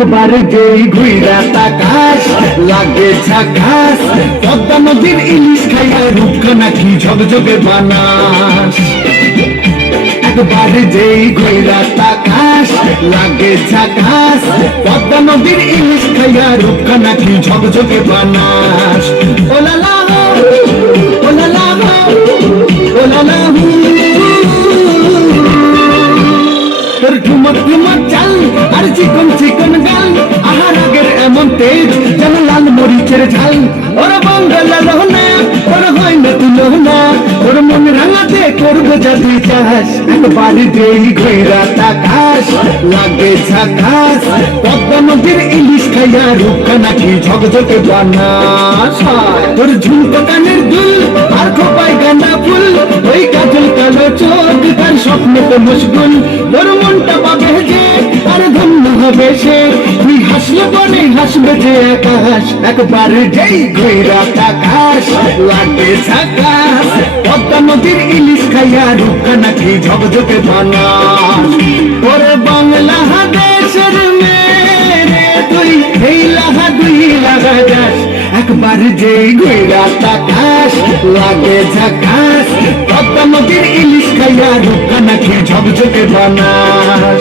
একবার যেই ঘুইরা তাকাস লাগে ঝাকাস, পদ্মা নদীর ইলিশ খাইয়া রূপখানা কি ঝকঝকে বানাস। একবার যেই ঘুইরা তাকাস লাগে ঝাকাস, পদ্মা নদীর ইলিশ খাইয়া রূপখানা কি ঝকঝকে বানাস। ওলালা ওলালা ওলালা তোর ঠুমক ঠুমক চাল আর চিকন চিকন গাল, আহার আগের এমন তেজ যেন লাল মরিচের ঝাল। ওর বাংলা রহনা ওর হয় না তুলনা, ওর মন রাঙাতে করবে যদি চাস। একবার যেই ঘুইরা তাকাস লাগে ঝাকাস, পদ্মা নদীর ইলিশ খাইয়া রূপখানা কি ঝকঝকে বানাস। তোর ঝুমকো কানের দুল আর খোপায় গাঁদা ফুল, ওই কাজল কালো চোখ তার স্বপ্নেতে মশগুল। তোর মনটা পাবে যে আর ধন্য হবে সে, তুই হাসলে পরে হাসবে যে আকাশ। একবার যেই ঘুইরা তাকাস লাগে ঝাকাস, পদ্মা নদীর ইলিশ খাইয়া রূপখানা কি ঝকঝকে বানাস। ওরে বাংলা দেশের মেয়ে তুই এই লাহা দুই লাগা যাস। একবার যেই ঘুইরা তাকাস লাগে ঝাকাস, পদ্মা নদীর ইলিশ খাইয়া রূপখানা কি ঝকঝকে বানাস।